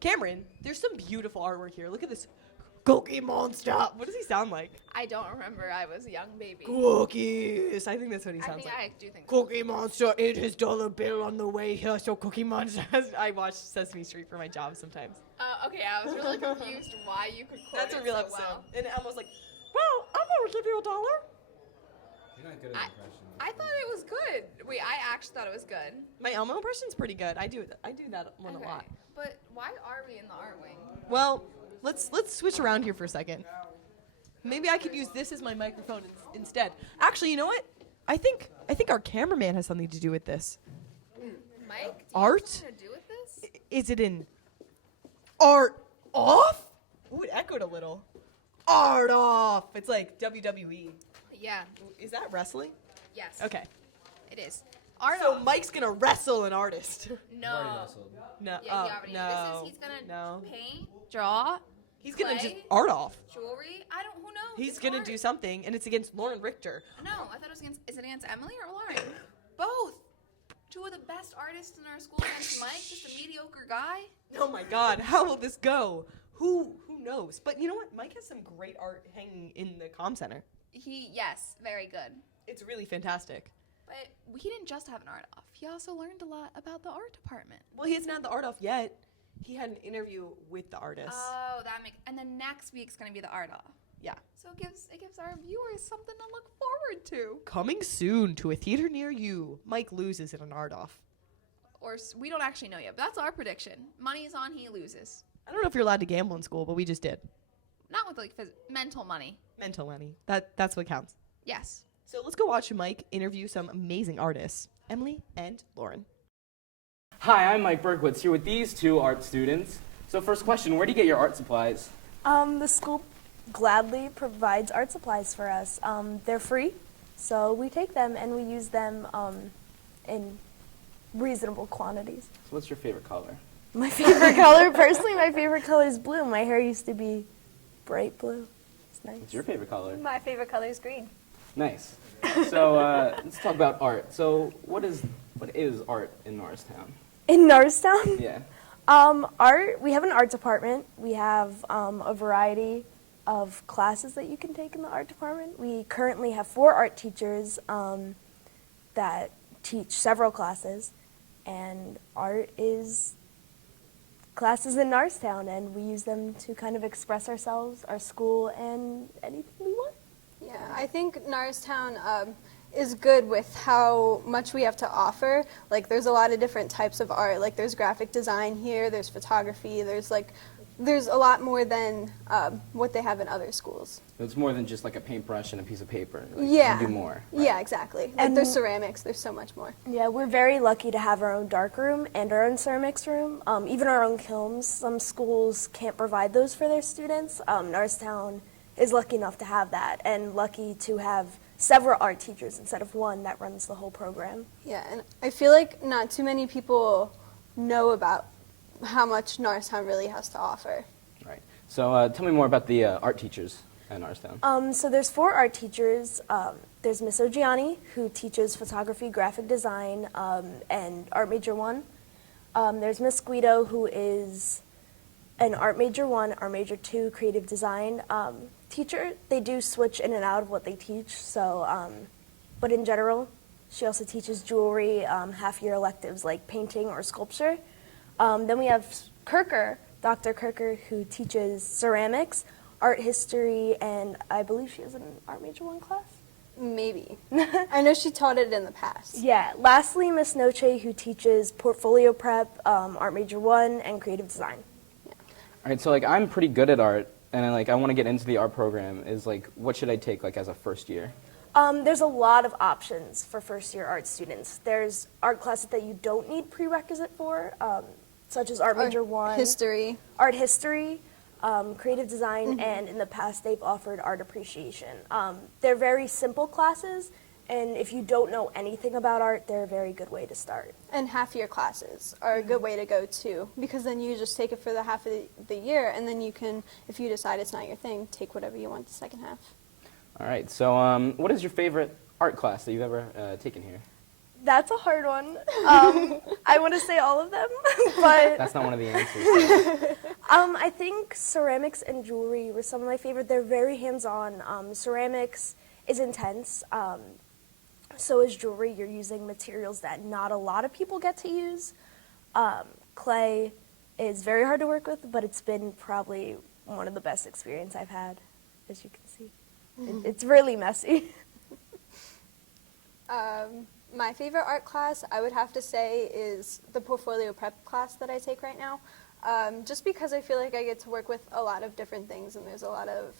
Cameron, there's some beautiful artwork here. Look at this Cookie Monster. What does he sound like? I don't remember. I was a young baby. Cookies. I think that's what he sounds like. I do think Cookie Monster ate his dollar bill on the way here, so Cookie Monster. I watch Sesame Street for my job sometimes. Okay, I was really confused why you could quote That's a real so episode. well. And Elmo's like, well, I'm going to give you $1. You're not good at impressions. I thought it was good. Wait, I actually thought it was good. My Elmo impression's pretty good. I do that one a lot. But why are we in the art wing? Well, let's switch around here for a second. Maybe I could use this as my microphone instead. Actually, you know what? I think our cameraman has something to do with this. Mike, do you Art? have something to do with this? Is it in art off? Ooh, it echoed a little. Art off. It's like WWE. Yeah. Is that wrestling? Yes. Okay. It is. Art So off. Mike's gonna wrestle an artist. You've already No. wrestled. No. Yeah, he already. No. He's gonna no. paint, draw, He's gonna play, just art off. jewelry. Who knows? He's It's gonna art. do something, and it's against Lauren Richter. No, I thought it was against. Is it against Emily or Lauren? Both. Two of the best artists in our school against Mike, just a mediocre guy. Oh my God, how will this go? Who knows? But you know what? Mike has some great art hanging in the comm center. Yes, very good. It's really fantastic. But he didn't just have an art off. He also learned a lot about the art department. Well, he hasn't had the art off yet. He had an interview with the artist. Oh, that makes. And then next week's gonna be the art off. Yeah. So it gives our viewers something to look forward to. Coming soon to a theater near you. Mike loses in an art off. Or we don't actually know yet, but that's our prediction. Money's on, he loses. I don't know if you're allowed to gamble in school, but we just did. Not with like mental money. Mental money. That's what counts. Yes. So let's go watch Mike interview some amazing artists, Emily and Lauren. Hi, I'm Mike Berkowitz here with these two art students. So first question, where do you get your art supplies? The school gladly provides art supplies for us. They're free, so we take them and we use them in reasonable quantities. So what's your favorite color? My favorite color, personally, my favorite color is blue. My hair used to be bright blue. It's nice. What's your favorite color? My favorite color is green. Nice. So let's talk about art. So what is art in Norristown? In Norristown? Yeah. Art, we have an art department. We have a variety of classes that you can take in the art department. We currently have 4 art teachers that teach several classes, and art is classes in Norristown, and we use them to kind of express ourselves, our school, and anything we want. Yeah, I think Norristown is good with how much we have to offer. Like, there's a lot of different types of art. Like, there's graphic design here, there's photography, there's a lot more than what they have in other schools. It's more than just like a paintbrush and a piece of paper. Like, Yeah. You do more. Yeah, exactly. Like, And- there's ceramics, there's so much more. Yeah, we're very lucky to have our own dark room and our own ceramics room, even our own kilns. Some schools can't provide those for their students. Norristown is lucky enough to have that, and lucky to have several art teachers instead of one that runs the whole program. Yeah, and I feel like not too many people know about how much Norristown really has to offer. Right. So tell me more about the art teachers at Norristown. So there's 4 art teachers. There's Miss Ogiani, who teaches photography, graphic design, and art major 1. There's Miss Guido, who is an art major 1, art major 2, creative design teacher. They do switch in and out of what they teach, so, but in general, she also teaches jewelry, half-year electives like painting or sculpture. Then we have Kirker, Dr. Kirker, who teaches ceramics, art history, and I believe she has an art major 1 class. Maybe. I know she taught it in the past. Yeah. Lastly, Miss Noche, who teaches portfolio prep, art major 1, and creative design. All right. So like I'm pretty good at art, and I want to get into the art program. Is like what should I take like as a first year? There's a lot of options for first-year art students. There's art classes that you don't need prerequisite for, such as art major 1. History. Art history, creative design, and in the past they've offered art appreciation. They're very simple classes, and if you don't know anything about art, they're a very good way to start. And half-year classes are a good way to go, too, because then you just take it for the half of the year, and then you can, if you decide it's not your thing, take whatever you want the second half. All right. So what is your favorite art class that you've ever taken here? That's a hard one. I want to say all of them, but That's not one of the answers. I think ceramics and jewelry were some of my favorite. They're very hands-on. Ceramics is intense. So is jewelry. You're using materials that not a lot of people get to use. Clay is very hard to work with, but it's been probably one of the best experience I've had, as you can see. It's really messy. My favorite art class, I would have to say, is the portfolio prep class that I take right now. Just because I feel like I get to work with a lot of different things, and there's a lot of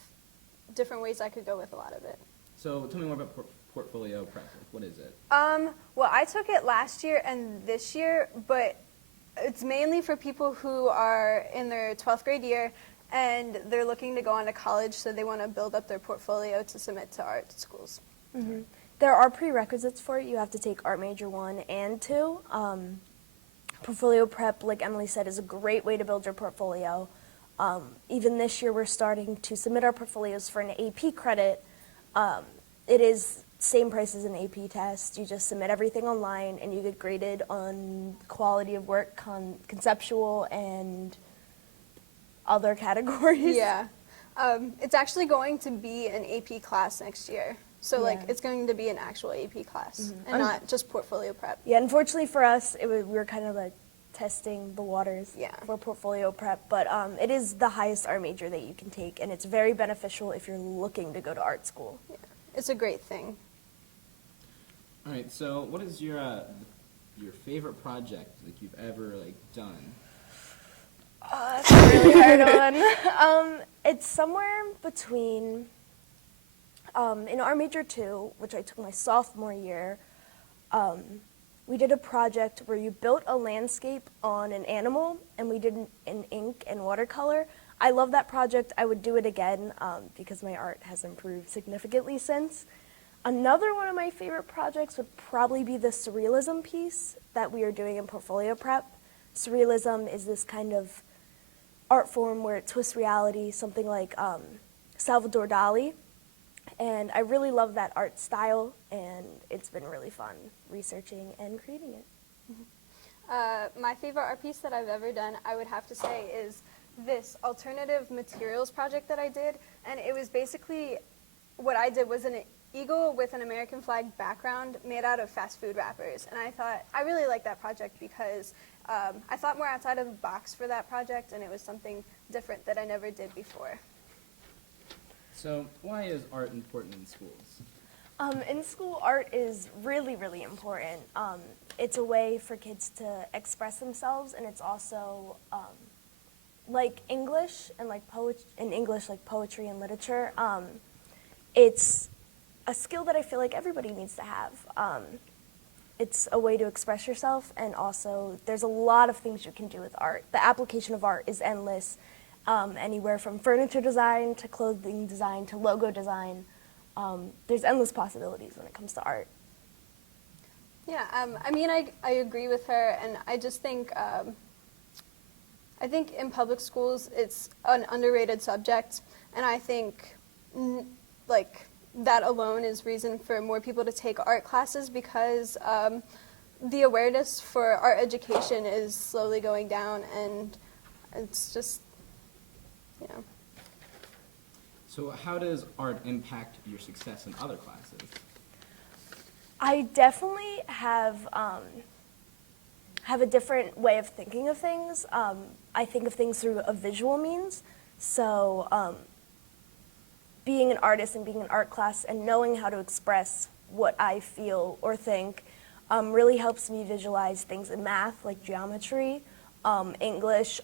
different ways I could go with a lot of it. So tell me more about portfolio prep. What is it? Well, I took it last year and this year, but it's mainly for people who are in their 12th grade year and they're looking to go on to college, so they want to build up their portfolio to submit to art schools. Mm-hmm. There are prerequisites for it. You have to take Art Major 1 and 2. Portfolio prep, like Emily said, is a great way to build your portfolio. Even this year, we're starting to submit our portfolios for an AP credit. It is same price as an AP test. You just submit everything online, and you get graded on quality of work, conceptual, and other categories. Yeah. It's actually going to be an AP class next year. So, like, it's going to be an actual AP class and not just portfolio prep. Yeah, unfortunately for us, we were kind of like testing the waters for portfolio prep, but it is the highest art major that you can take, and it's very beneficial if you're looking to go to art school. Yeah. It's a great thing. All right. So what is your favorite project like you've ever done? That's a really hard one. It's somewhere between. In Art Major 2, which I took my sophomore year, we did a project where you built a landscape on an animal, and we did in ink and watercolor. I love that project. I would do it again because my art has improved significantly since. Another one of my favorite projects would probably be the surrealism piece that we are doing in portfolio prep. Surrealism is this kind of art form where it twists reality, something like Salvador Dali. And I really love that art style, and it's been really fun researching and creating it. My favorite art piece that I've ever done, I would have to say, is this alternative materials project that I did. And it was basically, what I did was an eagle with an American flag background made out of fast food wrappers. And I thought, I really liked that project because I thought more outside of the box for that project, and it was something different that I never did before. So why is art important in schools? In school, art is really, really important. It's a way for kids to express themselves, and it's also like English and poetry and literature. It's a skill that I feel like everybody needs to have. It's a way to express yourself, and also there's a lot of things you can do with art. The application of art is endless. Anywhere from furniture design to clothing design to logo design. There's endless possibilities when it comes to art. Yeah, I mean, I agree with her, and I just think, I think in public schools it's an underrated subject, and I think, that alone is reason for more people to take art classes because the awareness for art education is slowly going down, and it's just, yeah. So how does art impact your success in other classes? I definitely have a different way of thinking of things. I think of things through a visual means. So being an artist and being in art class and knowing how to express what I feel or think really helps me visualize things in math, like geometry. English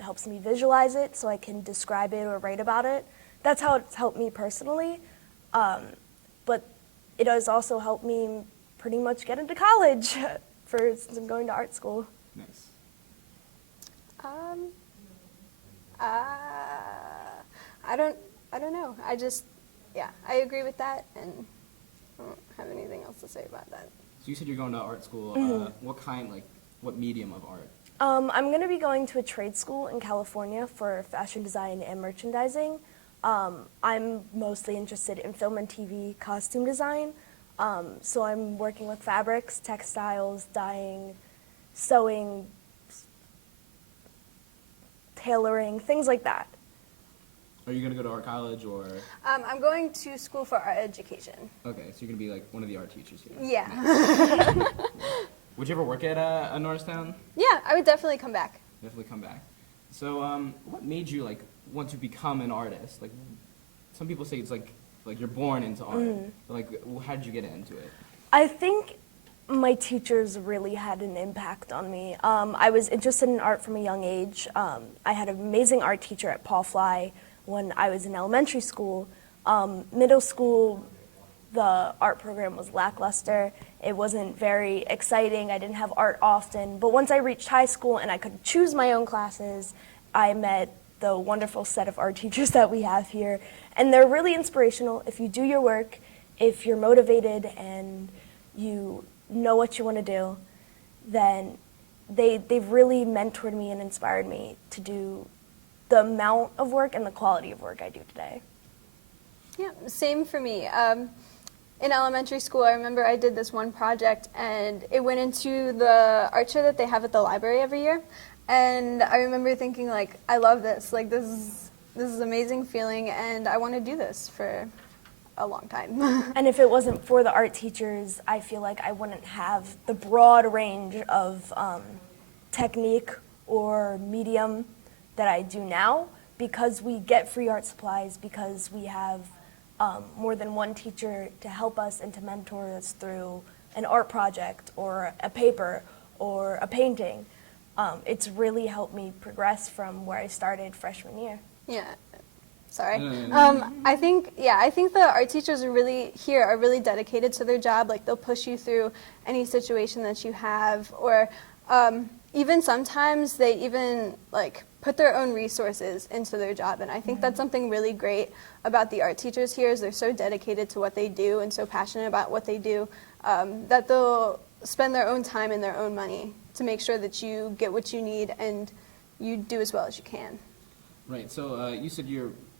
helps me visualize it so I can describe it or write about it. That's how it's helped me personally. But it has also helped me pretty much get into college since I'm going to art school. Nice. I don't know. I agree with that, and I don't have anything else to say about that. So you said you're going to art school. What medium of art? I'm going to be going to a trade school in California for fashion design and merchandising. I'm mostly interested in film and TV costume design. So I'm working with fabrics, textiles, dyeing, sewing, tailoring, things like that. Are you gonna go to art college or? I'm going to school for art education. Okay, so you're gonna be like one of the art teachers here. Yeah. Would you ever work at Norristown? Yeah, I would definitely come back. Definitely come back. So, what made you like want to become an artist? Like, some people say it's like you're born into art. But, like, how did you get into it? I think my teachers really had an impact on me. I was interested in art from a young age. I had an amazing art teacher at Paul Fly when I was in elementary school. Middle school, the art program was lackluster. It wasn't very exciting. I didn't have art often. But once I reached high school and I could choose my own classes, I met the wonderful set of art teachers that we have here. And they're really inspirational. If you do your work, if you're motivated and you know what you want to do, then they've really mentored me and inspired me to do the amount of work and the quality of work I do today. Yeah, same for me. In elementary school, I remember I did this one project, and it went into the art show that they have at the library every year. And I remember thinking, like, I love this. Like, this is an amazing feeling, and I want to do this for a long time. And if it wasn't for the art teachers, I feel like I wouldn't have the broad range of technique or medium that I do now, because we get free art supplies, because we have more than one teacher to help us and to mentor us through an art project or a paper or a painting. It's really helped me progress from where I started freshman year. Yeah. Sorry. I think the art teachers are really dedicated to their job. Like, they'll push you through any situation that you have, or even sometimes they even like put their own resources into their job. And I think that's something really great about the art teachers here, is they're so dedicated to what they do and so passionate about what they do, that they'll spend their own time and their own money to make sure that you get what you need and you do as well as you can. Right. So, you said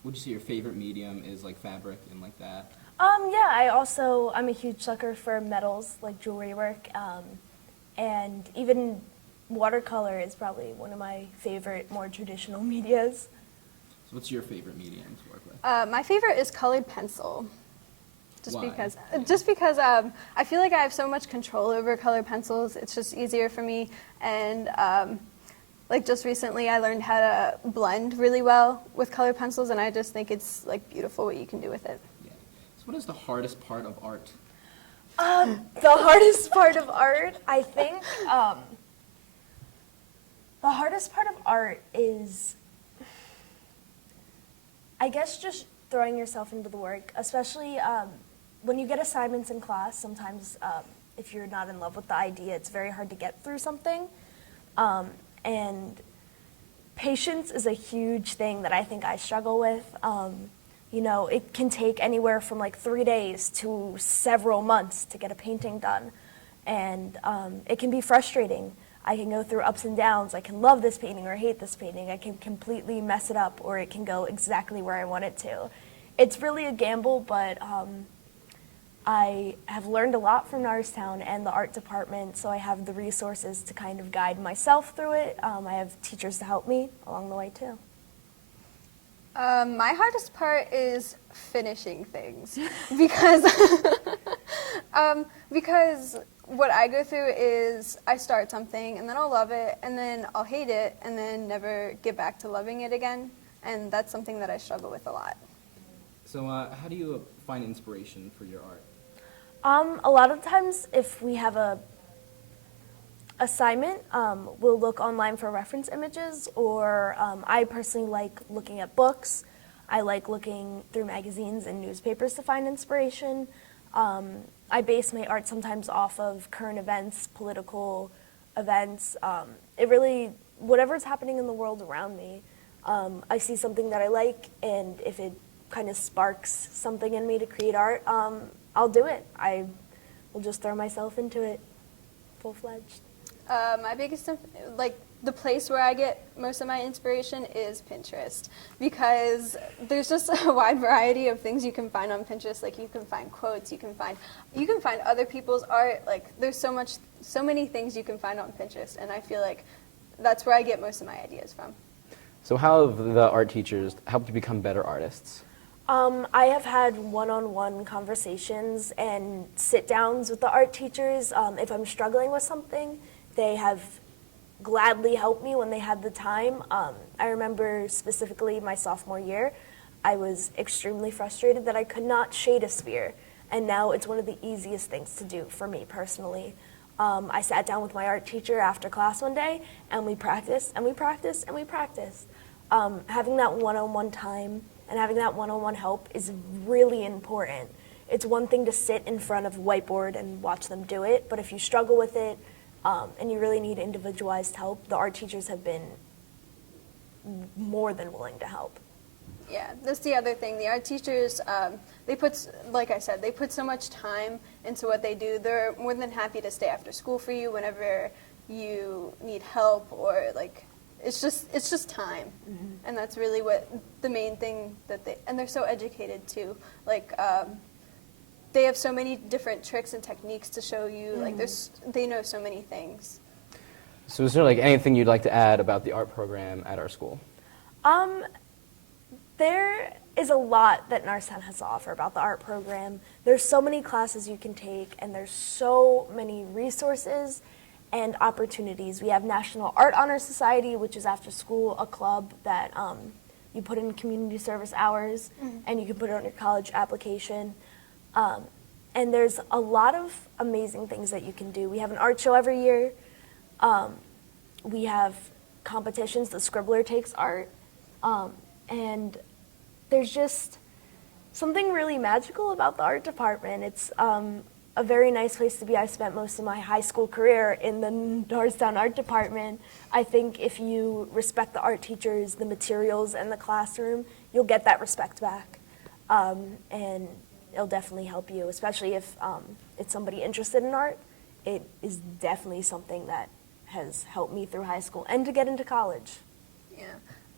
would you say your favorite medium is like fabric and like that? Yeah, I'm a huge sucker for metals, like jewelry work, and even watercolor is probably one of my favorite, more traditional medias. So, what's your favorite medium to work with? My favorite is colored pencil. Why? Just because I feel like I have so much control over colored pencils. It's just easier for me, and like just recently I learned how to blend really well with colored pencils, and I just think it's like beautiful what you can do with it. Yeah. So, what is the hardest part of art? The hardest part of art, I think, the hardest part of art is, I guess, just throwing yourself into the work, especially when you get assignments in class. Sometimes if you're not in love with the idea, it's very hard to get through something. And patience is a huge thing that I think I struggle with. You know, it can take anywhere from like 3 days to several months to get a painting done. And it can be frustrating. I can go through ups and downs. I can love this painting or hate this painting. I can completely mess it up, or it can go exactly where I want it to. It's really a gamble, but I have learned a lot from Norristown and the art department, so I have the resources to kind of guide myself through it. I have teachers to help me along the way, too. My hardest part is finishing things, because because what I go through is I start something and then I'll love it and then I'll hate it and then never get back to loving it again, and that's something that I struggle with a lot. So, how do you find inspiration for your art? A lot of times, if we have a assignment, we'll look online for reference images, or I personally like looking at books. I like looking through magazines and newspapers to find inspiration. I base my art sometimes off of current events, political events. It really, whatever's happening in the world around me, I see something that I like, and if it kind of sparks something in me to create art, I'll do it. I will just throw myself into it full-fledged. My biggest, like the place where I get most of my inspiration is Pinterest, because there's just a wide variety of things you can find on Pinterest. Like, you can find quotes, you can find other people's art. Like, there's so many things you can find on Pinterest, and I feel like that's where I get most of my ideas from. So how have the art teachers helped you become better artists? I have had one-on-one conversations and sit-downs with the art teachers. If I'm struggling with something, they have gladly helped me when they had the time. I remember specifically my sophomore year, I was extremely frustrated that I could not shade a sphere, and now it's one of the easiest things to do for me personally. I sat down with my art teacher after class one day, and we practiced, and we practiced, and we practiced. Having that one-on-one time and having that one-on-one help is really important. It's one thing to sit in front of a whiteboard and watch them do it, but if you struggle with it and you really need individualized help, the art teachers have been more than willing to help. Yeah, that's the other thing. The art teachers, like I said, they put so much time into what they do. They're more than happy to stay after school for you whenever you need help, or like, it's just time. Mm-hmm. And that's really what the main thing and they're so educated too. Like, they have so many different tricks and techniques to show you. Mm-hmm. Like, they know so many things. So is there like anything you'd like to add about the art program at our school? There is a lot that Norristown has to offer about the art program. There's so many classes you can take, and there's so many resources and opportunities. We have National Art Honor Society, which is after school, a club that you put in community service hours, mm-hmm. and you can put it on your college application. And there's a lot of amazing things that you can do. We have an art show every year. We have competitions. The Scribbler takes art. And there's just something really magical about the art department. It's a very nice place to be. I spent most of my high school career in the Norristown Art Department. I think if you respect the art teachers, the materials, and the classroom, you'll get that respect back. And it'll definitely help you, especially if it's somebody interested in art. It is definitely something that has helped me through high school and to get into college. Yeah.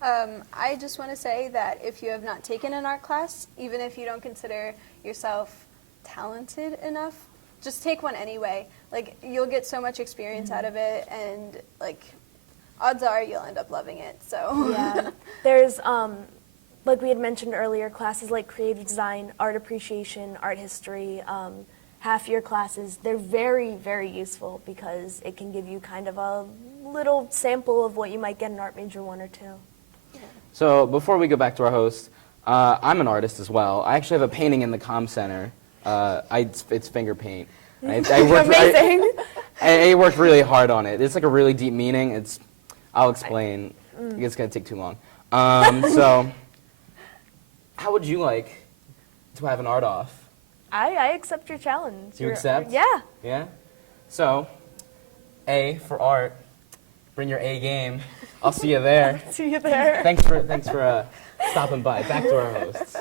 I just want to say that if you have not taken an art class, even if you don't consider yourself talented enough, just take one anyway. Like, you'll get so much experience mm-hmm. out of it, and like, odds are you'll end up loving it. So yeah, there's like we had mentioned earlier, classes like creative design, art appreciation, art history, half-year classes. They're very, very useful because it can give you kind of a little sample of what you might get in Art Major 1 or 2. So before we go back to our host, I'm an artist as well. I actually have a painting in the comm center. It's finger paint. Amazing. I worked really hard on it. It's like a really deep meaning. I'll explain. It's gonna take too long. So, how would you like to have an art off? I accept your challenge. You accept? Yeah. Yeah. So, A for art. Bring your A game. I'll see you there. See you there. Thanks for stopping by. Back to our hosts.